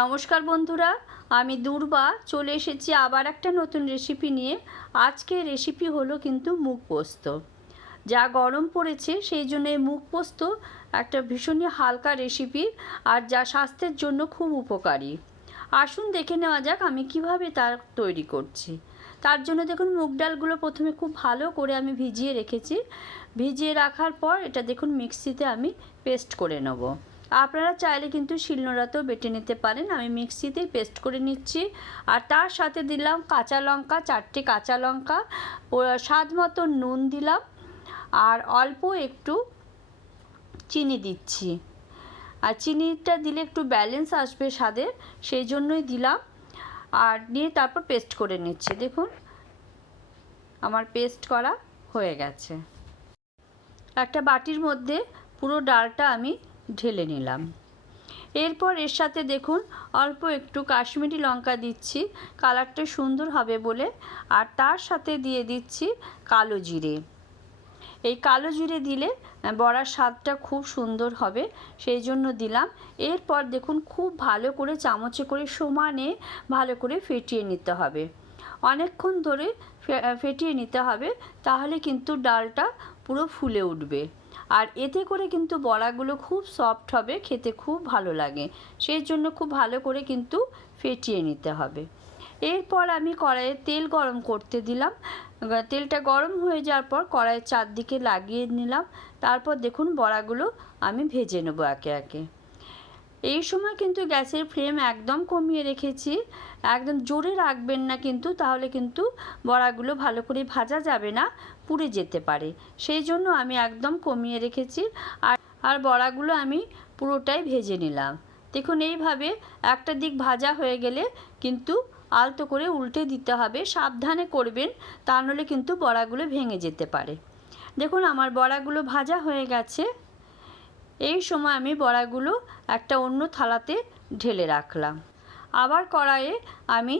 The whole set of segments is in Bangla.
নমস্কার বন্ধুরা, আমি দুর্বা, চলে এসেছি আবার একটা নতুন রেসিপি নিয়ে। আজকে রেসিপি হলো কিন্তু মুগ পোস্ত। যা গরম পড়েছে, সেই জন্য মুগ পোস্ত একটা ভীষণই হালকা রেসিপি আর যা স্বাস্থ্যের জন্য খুব উপকারী। আসুন দেখে নেওয়া যাক আমি কীভাবে তার তৈরি করছি। তার জন্য দেখুন মুগ ডালগুলো প্রথমে খুব ভালো করে আমি ভিজিয়ে রেখেছি। ভিজিয়ে রাখার পর এটা দেখুন মিক্সিতে আমি পেস্ট করে নেব। আপনারা চাইলে কিন্তু শিলনোড়াতেও বেটে নিতে পারেন। আমি মিক্সিতেই পেস্ট করে নিচ্ছি। আর তার সাথে দিলাম কাঁচা লঙ্কা, চারটে কাঁচা লঙ্কা স্বাদ মতো নুন দিলাম। আর অল্প একটু চিনি দিচ্ছি। আর চিনিটা দিলে একটু ব্যালেন্স আসবে স্বাদের, সেই জন্যই দিলাম। আর নিয়ে তারপর পেস্ট করে নিচ্ছি। দেখুন, আমার পেস্ট করা হয়ে গেছে। একটা বাটির মধ্যে পুরো ডালটা আমি ঢেলে নিলাম। এরপর এর সাথে দেখুন, অল্প একটু কাশ্মীরি লঙ্কা দিচ্ছি, কালারটা সুন্দর হবে বলে, আর তার সাথে দিয়ে দিচ্ছি কালো জিরে। এই কালো জিরে দিলে বড়ার স্বাদটা খুব সুন্দর হবে, সেই জন্য দিলাম। এরপর দেখুন, খুব ভালো করে চামচে করে সমানে ভালো করে ফেটিয়ে নিতে হবে। অনেকক্ষণ ধরে ফেটিয়ে নিতে হবে, তাহলে কিন্তু ডালটা পুরো ফুলে উঠবে। আর এতে করে কিন্তু বড়াগুলো খুব সফট হবে, খেতে খুব ভালো লাগে। সেই জন্য খুব ভালো করে কিন্তু ফেটিয়ে নিতে হবে। এরপর আমি কড়াইয়ে তেল গরম করতে দিলাম। তেলটা গরম হয়ে যাওয়ার পর কড়াইয়ের চারদিকে লাগিয়ে নিলাম। তারপর দেখুন বড়াগুলো আমি ভেজে নেব একে একে। এই সময় কিন্তু গ্যাসের ফ্লেম একদম কমিয়ে রেখেছি। একদম জোরে রাখবেন না কিন্তু, তাহলে কিন্তু বড়াগুলো ভালো করে ভাজা যাবে না, পুড়ে যেতে পারে। সেই জন্য আমি একদম কমিয়ে রেখেছি আর আর বড়াগুলো আমি পুরোটাই ভেজে নিলাম। দেখুন, এইভাবে একটা দিক ভাজা হয়ে গেলে কিন্তু আলতো করে উল্টে দিতে হবে। সাবধানে করবেন, তা নাহলে কিন্তু বড়াগুলো ভেঙে যেতে পারে। দেখুন, আমার বড়াগুলো ভাজা হয়ে গেছে। এই সময় আমি বড়াগুলো একটা অন্য থালাতে ঢেলে রাখলাম। আবার কড়াইয়ে আমি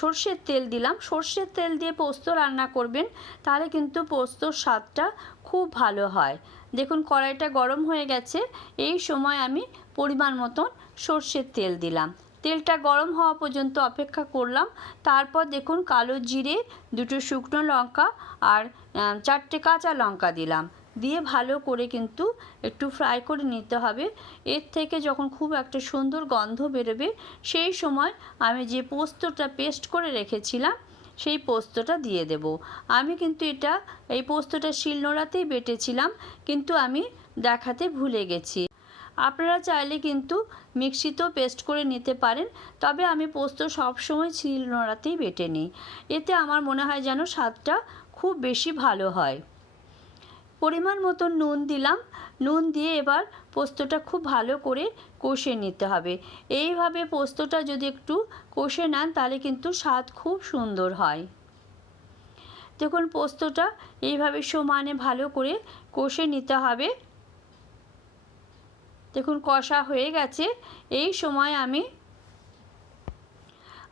সর্ষের তেল দিলাম। সর্ষের তেল দিয়ে পোস্ত রান্না করবেন, তাহলে কিন্তু পোস্তর স্বাদটা খুব ভালো হয়। দেখুন, কড়াইটা গরম হয়ে গেছে। এই সময় আমি পরিমাণ মতন সর্ষের তেল দিলাম। তেলটা গরম হওয়া পর্যন্ত অপেক্ষা করলাম। তারপর দেখুন, কালো জিরে, দুটো শুকনো লঙ্কা আর চারটে কাঁচা লঙ্কা দিলাম। দিয়ে ভালো করে কিন্তু একটু ফ্রাই করে নিতে হবে। এর থেকে যখন খুব একটা সুন্দর গন্ধ বেরোবে, সেই সময় আমি যে পোস্তটা পেস্ট করে রেখেছিলাম, সেই পোস্তটা দিয়ে দেব। আমি কিন্তু এটা, এই পোস্তটা শিলনোড়াতেই বেটেছিলাম, কিন্তু আমি দেখাতে ভুলে গেছি। আপনারা চাইলে কিন্তু মিক্সিতেও পেস্ট করে নিতে পারেন, তবে আমি পোস্ত সবসময় শিলনোড়াতেই বেটে নিই। এতে আমার মনে হয় যেন স্বাদটা খুব বেশি ভালো হয়। পরিমাণ মতো নুন দিলাম। নুন দিয়ে এবার পোস্তটা খুব ভালো করে কষে নিতে হবে। এইভাবে পোস্তটা যদি একটু কষে নেন, তাহলে কিন্তু স্বাদ খুব সুন্দর হয়। দেখুন, পোস্তটা এইভাবে সমানে ভালো করে কষে নিতে হবে। দেখুন, কষা হয়ে গেছে। এই সময় আমি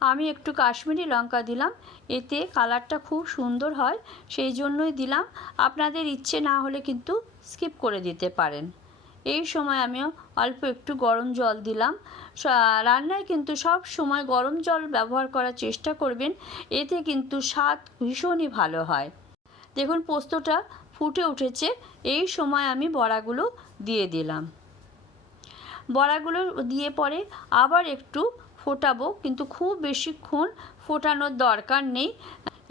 আমি একটু কাশ্মীরি লঙ্কা দিলাম, এতে কালারটা খুব সুন্দর হয়, সেই জন্যই দিলাম। আপনাদের ইচ্ছে না হলে কিন্তু স্কিপ করে দিতে পারেন। এই সময় আমি অল্প একটু গরম জল দিলাম। রান্নায় কিন্তু সব সময় গরম জল ব্যবহার করার চেষ্টা করবেন, এতে কিন্তু স্বাদ ভীষণই ভালো হয়। দেখুন, পোস্তটা ফুটে উঠেছে, এই সময় আমি বড়াগুলো দিয়ে দিলাম। বড়াগুলো দিয়ে পরে আবার একটু ফোটাবো, কিন্তু খুব বেশিক্ষণ ফোটানোর দরকার নেই।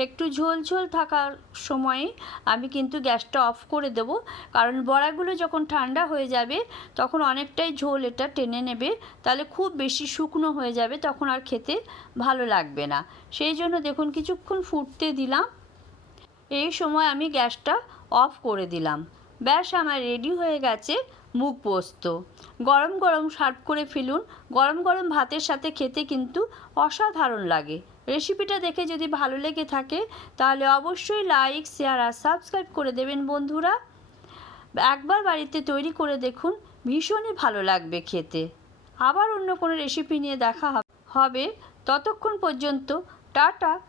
একটু ঝোল ঝোল থাকার সময়ে আমি কিন্তু গ্যাসটা অফ করে দেব, কারণ বড়াগুলো যখন ঠান্ডা হয়ে যাবে, তখন অনেকটাই ঝোল এটা টেনে নেবে, তাহলে খুব বেশি শুকনো হয়ে যাবে, তখন আর খেতে ভালো লাগবে না। সেই জন্য দেখুন, কিছুক্ষণ ফুটতে দিলাম। এই সময় আমি গ্যাসটা অফ করে দিলাম। ব্যাস, আমার রেডি হয়ে গেছে। মুগ পোস্ত। গরম গরম সার্ভ করে ফেলুন। গরম গরম ভাতের সাথে খেতে কিন্তু অসাধারণ লাগে। রেসিপিটা দেখে যদি ভালো লেগে থাকে, তাহলে অবশ্যই লাইক, শেয়ার আর সাবস্ক্রাইব করে দেবেন বন্ধুরা। একবার বাড়িতে তৈরি করে দেখুন, ভীষণই ভালো লাগবে খেতে। আবার অন্য কোনো রেসিপি নিয়ে দেখা হবে। ততক্ষণ পর্যন্ত টাটা।